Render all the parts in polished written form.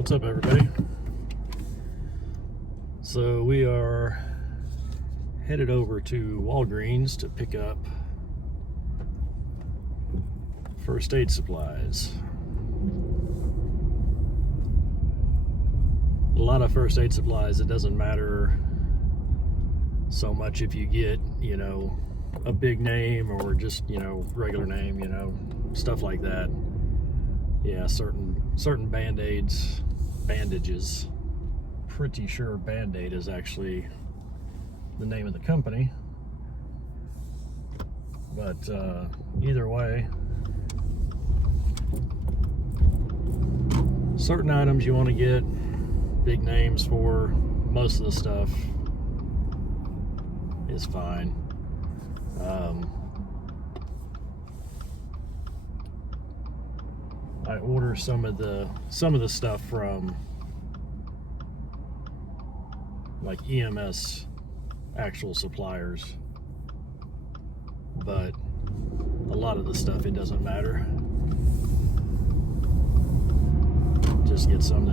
What's up, everybody? So we are headed over to Walgreens to pick up first aid supplies. A lot of first aid supplies, it doesn't matter so much if you get, a big name or just, regular name, stuff like that. Yeah, certain band-aids, bandages. Pretty sure Band-Aid is actually the name of the company. But either way, certain items you want to get big names for. Most of the stuff is fine. I order some of the stuff from like EMS actual suppliers, but a lot of the stuff, it doesn't matter. Just get some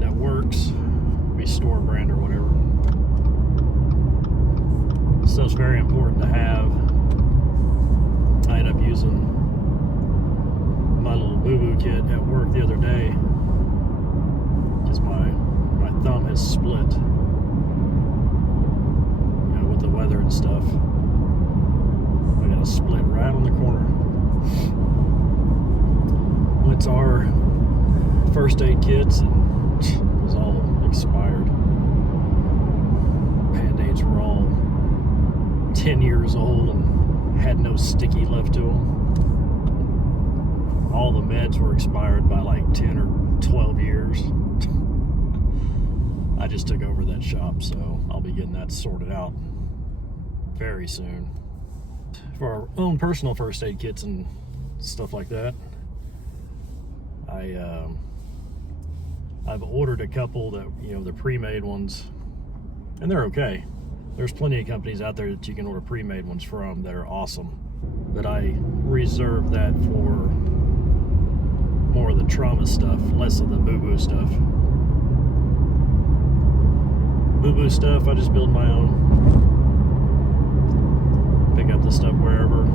that works, be store brand or whatever. Stuff's very important to have. I ended up using my little boo-boo kit at work the other day because my thumb has split, with the weather and stuff. I got a split right on the corner. Went to our first aid kits and it was all expired. Band-Aids were all 10 years old and had no sticky left to them. All the meds were expired by like 10 or 12 years. I just took over that shop, so I'll be getting that sorted out very soon. For our own personal first aid kits and stuff like that, I've ordered a couple that, the pre-made ones, and they're okay. There's plenty of companies out there that you can order pre-made ones from that are awesome, but I reserve that for more of the trauma stuff, less of the boo-boo stuff. Boo-boo stuff, I just build my own. Pick up the stuff wherever.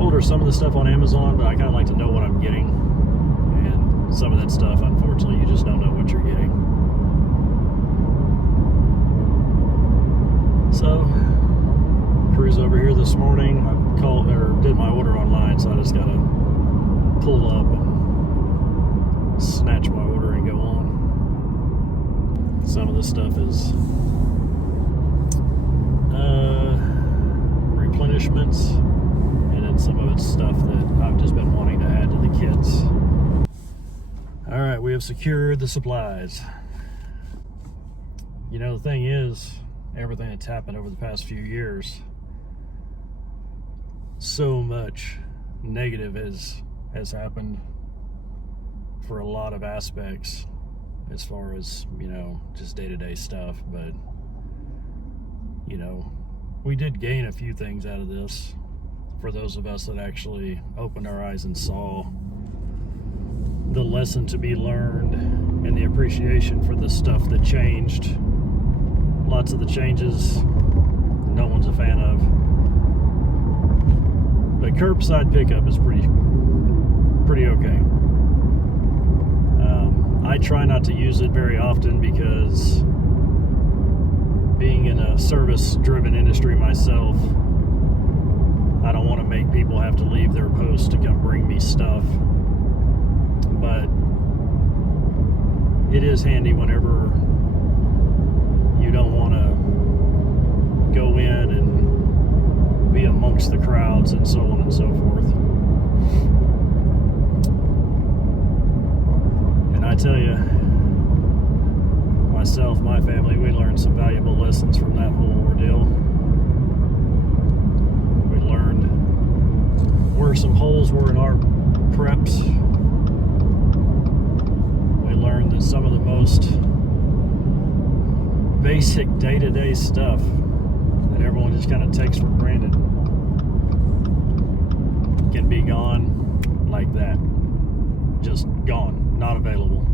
Order some of the stuff on Amazon, but I kind of like to know what I'm getting. And some of that stuff, unfortunately, you just don't know what you're getting. So, cruise over here this morning. I did my order online, so I just gotta pull up and snatch my order and go on. Some of this stuff is replenishments, and then some of it's stuff that I've just been wanting to add to the kits. All right, we have secured the supplies. The thing is, everything that's happened over the past few years, so much negative has happened for a lot of aspects as far as, just day-to-day stuff. But, we did gain a few things out of this for those of us that actually opened our eyes and saw the lesson to be learned and the appreciation for the stuff that changed. Lots of the changes no one's a fan of. But curbside pickup is pretty okay. I try not to use it very often because being in a service-driven industry myself, I don't want to make people have to leave their post to come bring me stuff. But it is handy whenever you don't want to go in and be amongst the crowds and so on and so forth. And I tell you, myself, my family, we learned some valuable lessons from that whole ordeal. We learned where some holes were in our preps. We learned that some of the most basic day-to-day stuff that everyone just kind of takes for granted can be gone like that. Just gone, not available.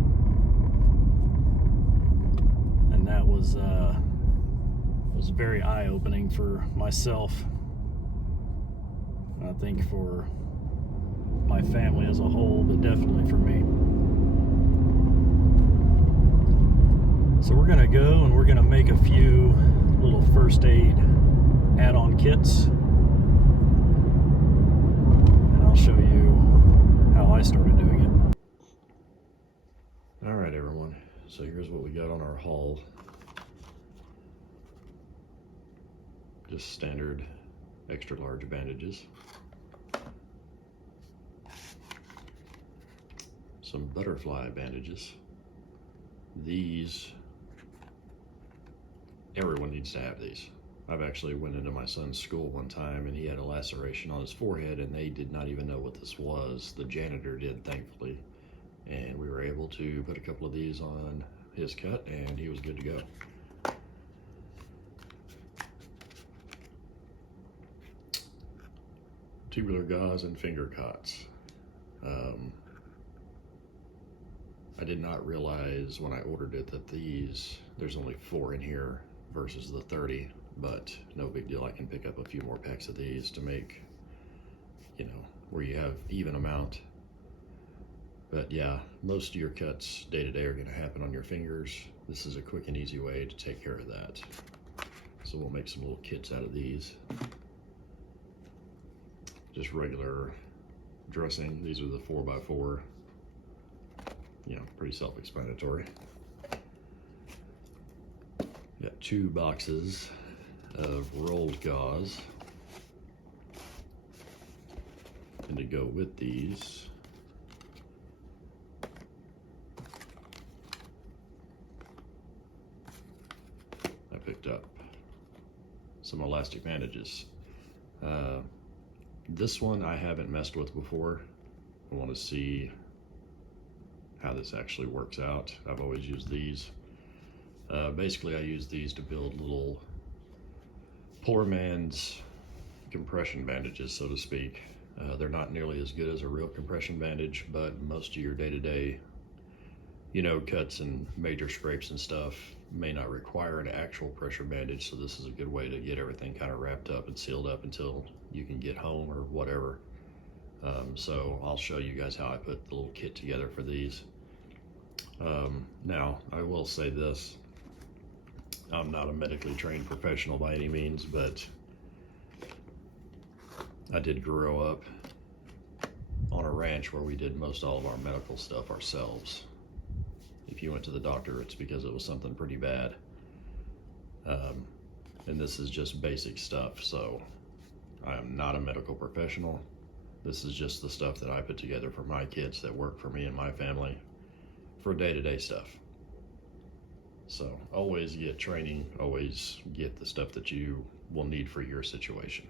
was very eye-opening for myself. I think for my family as a whole, but definitely for me. So we're gonna go and we're gonna make a few little first aid add-on kits, and I'll show you how I started doing it. All right, everyone. So here's what we got on our haul. Just standard extra large bandages. Some butterfly bandages. These, everyone needs to have these. I've actually went into my son's school one time and he had a laceration on his forehead and they did not even know what this was. The janitor did, thankfully. And we were able to put a couple of these on his cut and he was good to go. Tubular gauze and finger cots. I did not realize when I ordered it that there's only 4 in here versus the 30, but no big deal. I can pick up a few more packs of these to make, where you have even amount. But yeah, most of your cuts day to day are going to happen on your fingers. This is a quick and easy way to take care of that. So we'll make some little kits out of these. Just regular dressing. These are the 4x4. Pretty self-explanatory. Got 2 boxes of rolled gauze. And to go with these, I picked up some elastic bandages. This one I haven't messed with before. I want to see how this actually works out. I've always used these. Basically, I use these to build little poor man's compression bandages, so to speak. They're not nearly as good as a real compression bandage, but most of your day-to-day, cuts and major scrapes and stuff may not require an actual pressure bandage, so this is a good way to get everything kind of wrapped up and sealed up until you can get home or whatever. So I'll show you guys how I put the little kit together for these. Now, I will say this. I'm not a medically trained professional by any means, but I did grow up on a ranch where we did most all of our medical stuff ourselves. If you went to the doctor, it's because it was something pretty bad. And this is just basic stuff, so I am not a medical professional. This is just the stuff that I put together for my kids that work for me and my family for day-to-day stuff. So always get training, always get the stuff that you will need for your situation.